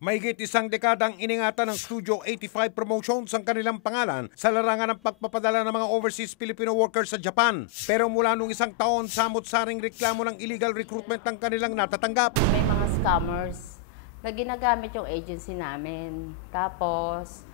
Mahigit isang dekadang iningatan ng Studio 85 Promotions ang kanilang pangalan sa larangan ng pagpapadala ng mga overseas Filipino workers sa Japan. Pero mula nung isang taon, samot-saring reklamo ng illegal recruitment ang kanilang natatanggap. May mga scammers na ginagamit yung agency namin. Tapos,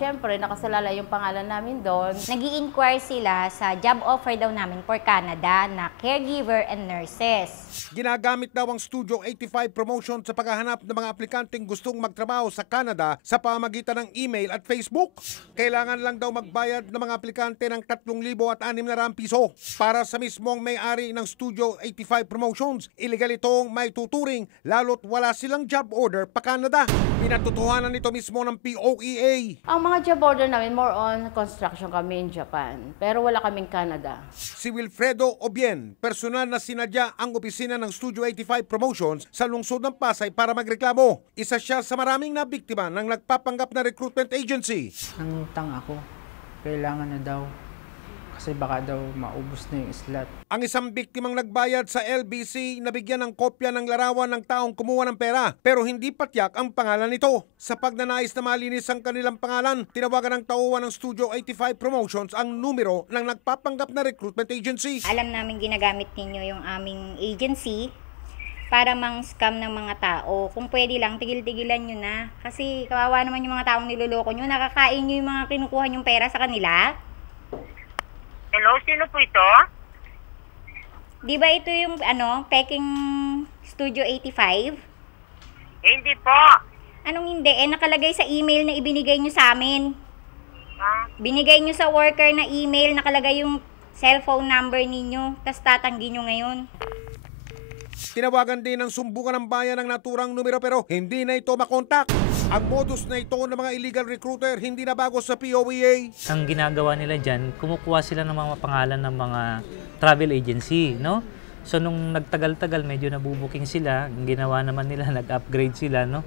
syempre, nakasalala yung pangalan namin doon. Nag-i-inquire sila sa job offer daw namin for Canada na caregiver and nurses. Ginagamit daw ang Studio 85 Promotion sa paghahanap ng mga aplikanteng gustong magtrabaho sa Canada sa pamamagitan ng email at Facebook. Kailangan lang daw magbayad ng mga aplikante ng 3,600 piso. Para sa mismong may-ari ng Studio 85 Promotions, illegal itong may tuturing lalo't wala silang job order pa Canada. Pinatutuhanan nito mismo ng POEA. Ang mga job order namin, more on construction kami in Japan. Pero wala kaming Canada. Si Wilfredo Obien, personal na sinadya ang opisina ng Studio 85 Promotions sa lungsod ng Pasay para magreklamo. Isa siya sa maraming nabiktima ng nagpapanggap na recruitment agency. Ang tanga ko, kailangan na daw. Kasi baka daw maubos na yung slot. Ang isang biktimang nagbayad sa LBC nabigyan ng kopya ng larawan ng taong kumuha ng pera pero hindi patiyak ang pangalan nito. Sa pagnanais na malinis ang kanilang pangalan, tinawagan ng tauhan ng Studio 85 Promotions ang numero ng nagpapanggap na recruitment agency. Alam namin ginagamit ninyo yung aming agency para mang-scam ng mga tao. Kung pwede lang, tigil-tigilan nyo na. Kasi kawawa naman yung mga taong niloloko nyo. Nakakain nyo yung mga kinukuha nyong pera sa kanila. Hello, sino po ito? Di ba ito yung Peking Studio 85? Hindi po. Anong hindi? Nakalagay sa email na ibinigay nyo sa amin. Ah, Binigay nyo sa worker na email, nakalagay yung cellphone number ninyo, tas tatanggi nyo ngayon. Tinawagan din ng Sumbungan ng Bayan ng naturang numero pero hindi na ito makontak. Ang modus na ito ng mga illegal recruiter hindi na bago sa POEA. Ang ginagawa nila dyan, kumukuha sila ng mga pangalan ng mga travel agency, no? So nung nagtagal-tagal, medyo nabubuking sila, ang ginawa naman nila, nag-upgrade sila, no?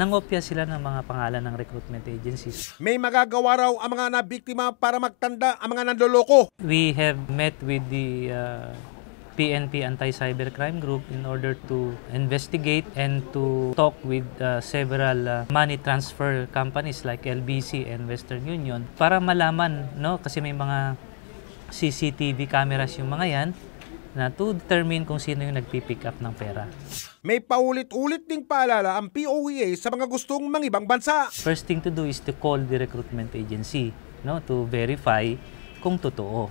Nangopya sila ng mga pangalan ng recruitment agencies. May magagawa raw ang mga nabiktima para magtanda ang mga nandoloko. We have met with the PNP Anti-Cybercrime Group in order to investigate and to talk with several money transfer companies like LBC and Western Union para malaman, no, kasi may mga CCTV cameras yung mga yan na to determine kung sino yung nagpipick up ng pera. May paulit-ulit ding paalala ang POEA sa mga gustong mangibang bansa. First thing to do is to call the recruitment agency, no, to verify kung totoo.